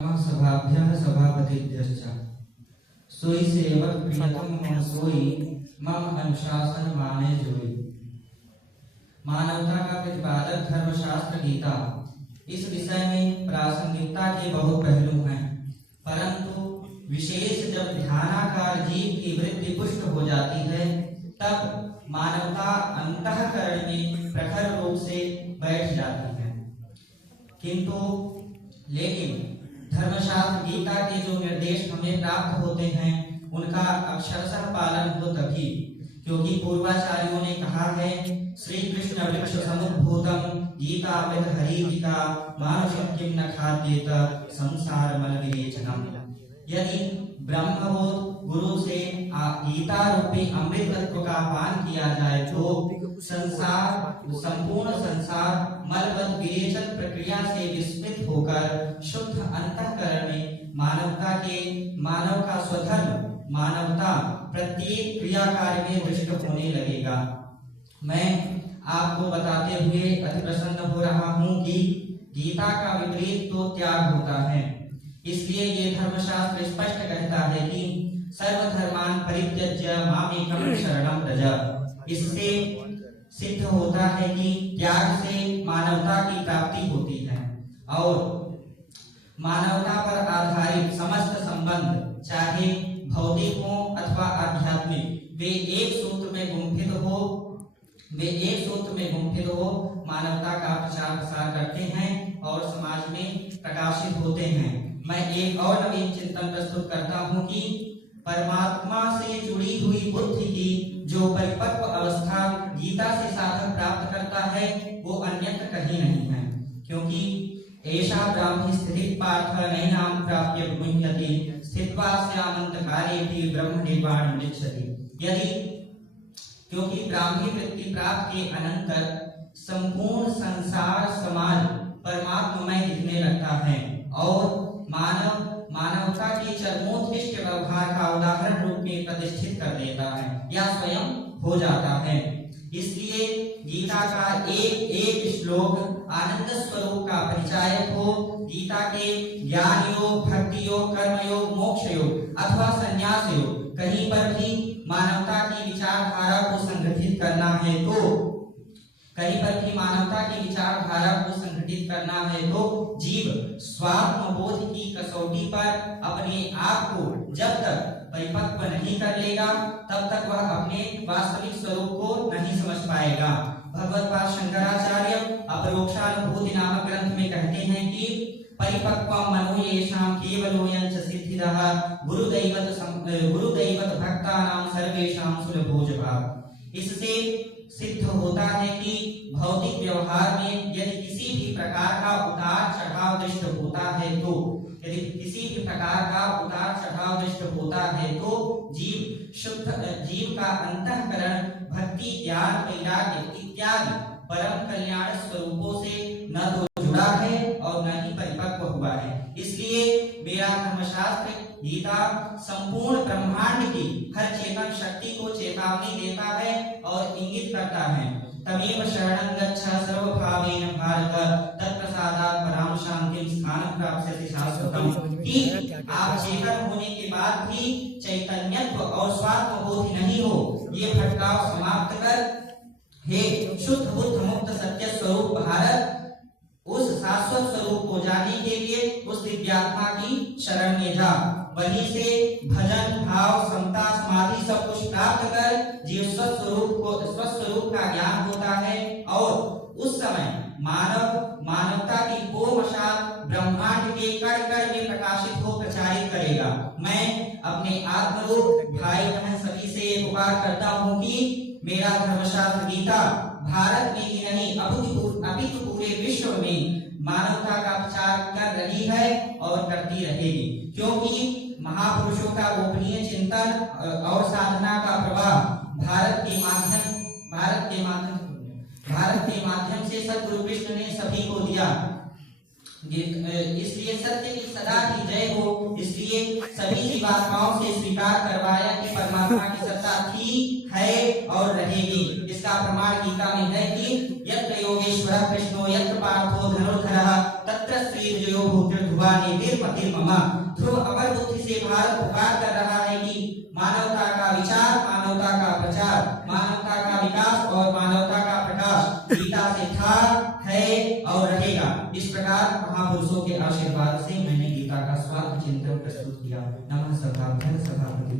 सभाभ्यः सभापतिभ्यश्च सोई सेवक प्रियतम मम सोई मम अनुशासन माने जोई। मानवता का प्रतिपादक धर्मशास्त्र गीता। इस विषय में प्रासंगिकता के बहुत पहलू हैं, परंतु विशेष जब ध्यानाकार जीव की वृत्ति पुष्ट हो जाती है तब मानवता अंतःकरण में प्रखर रूप से बैठ जाती है। लेकिन धर्मशास्त्र गीता के जो निर्देश हमें प्राप्त होते हैं उनका अक्षरशः पालन हो तभी, क्योंकि पूर्वाचार्यों ने कहा है श्री कृष्ण वृक्ष समुद्भूतम गीता विद हरिगीता मानुषं किम न खाद्येत संसार मल विरेचनम। यदि ब्रह्मबोध गुरु से गीता रूपी अमृत तत्व का पान किया जाए तो संपूर्ण संसार मलवत विरेचन प्रक्रिया से विस्मित होकर शुद्ध अंतःकरण में मानव का स्वधर्म मानवता प्रत्येक क्रिया कार्य में दृष्ट होने लगेगा। मैं आपको बताते हुए अति प्रसन्न हो रहा हूँ कि गीता का विपरीत तो त्याग होता है। इसलिए ये धर्मशास्त्र स्पष्ट कहता है कि सर्वधर्मान् परित्यज्य मामेकं शरणं व्रज। इससे सिद्ध होता है कि त्याग से मानवता की प्राप्ति होती है और मानवता पर आधारित समस्त संबंध चाहे भौतिक हो अथवा आध्यात्मिक वे एक सूत्र में गुंफित हो मानवता का प्रचार प्रसार करते हैं और समाज में प्रकाशित होते हैं। मैं एक और नवीन चिंतन प्रस्तुत करता हूँ कि परमात्मा से जुड़ी हुई बुद्धि की जो परिपक्व अवस्था गीता से साधक प्राप्त करता है वो अन्यत्र कहीं नहीं है, क्योंकि ऐसा ब्राह्मी स्थिति पार्थ नैनाम प्राप्य विमुह्यति स्थित्वा स्यामन्तकारेऽपि ब्रह्म निर्वाणं गच्छति। क्योंकि ब्राह्मी वृत्ति प्राप्त के अनंतर संपूर्ण संसार समाज परमात्ममय दिखने लगता है और मानवता के चरमोत्कृष्ट व्यवहार का उदाहरण रूप में प्रतिष्ठित कर देता है या स्वयं हो जाता है। इसलिए गीता का एक एक श्लोक आनंद स्वरूप का परिचायक हो। गीता के ज्ञान योग, भक्ति योग, कर्म योग, मोक्ष योग अथवा संन्यास योग कहीं पर भी मानवता की विचारधारा को संगठित करना है तो जीव स्वात्म बोध की कसौटी पर अपने आप को जब तक परिपक्व नहीं कर लेगा तब तक वह अपने वास्तविक स्वरूप को नहीं समझ पाएगा। भगवत्पाद शंकराचार्य अपरोक्षानुभूति नामक ग्रंथ में कहते हैं कि परिपक्वं मनो येषां केवलोऽयं च सिद्धिदः गुरुदैवत भक्तानां सर्वेषां सुलभोजभाव। इससे सिद्ध होता है कि भौतिक व्यवहार में यदि किसी भी प्रकार का उतार चढ़ाव दृष्ट होता है तो जीव का अंतःकरण भक्ति, ज्ञान, वैराग्य इत्यादि परम कल्याण स्वरूपों से न तो जुड़ा है और न ही परिपक्व हुआ है। इसलिए मेरा धर्मशास्त्र गीता संपूर्ण ब्रह्मांड की हर चेतन शक्ति को चेतावनी देता है और इंगित करता है। तमेव शरणं गच्छ सर्वभावेन भारत तत्प्रसादात् परां शांतिं स्थानं प्राप्स्यसि शाश्वतम्। कि आप चेतन होने के बाद भी चैतन्यत्व और स्वात्म बोध नहीं हो, ये भटकाव समाप्त कर हे शुद्ध बुद्ध मुक्त सत्य स्वरूप भारत उस शाश्वत स्वरूप को जाने के लिए उस दिव्यात्मा की शरण में जा। वहीं से भजन, भाव, समता, समाधि सब कुछ प्राप्त कर जीव स्वस्वरूप का ज्ञान होता है और उस समय मानवता की वो मशाल ब्रह्मांड के कण कण में प्रकाशित हो प्रचारित करेगा। मैं अपने आत्मरूप भाई बहन सभी से पुकार करता हूँ कि मेरा धर्मशास्त्र गीता भारत में ही नहीं अपितु पूरे विश्व में मानवता का प्रचार कर रही है और करती रहेगी, क्योंकि महापुरुषों का गोपनीय चिंतन और साधना का प्रभाव भारत के माध्यम से सद्गुरु कृष्ण ने सभी को दिया। इसलिए सत्य की सदा की जय हो। इसलिए सभी जीवात्माओं से स्वीकार करवाया कि परमात्मा की सत्ता थी, है और रहेगी। इसका प्रमाण गीता में है कि यत्र योगेश्वरः कृष्णो यत्र पार्थो धनुर्धरः तत्र श्रीर्जयो भूतिर्भुवः ध्रुवा नेतिर ममा। ध्रुव अमर बुद्धि से भारत पुकार कर रहा है कि मानवता का विचार, मानवता का प्रचार, मानवता का विकास और मानवता का प्रकाश गीता से था, है और रहेगा। इस प्रकार महापुरुषों के आशीर्वाद से मैंने गीता का स्वार्थ चिंतन प्रस्तुत किया। नमः सभाभ्य सभापति।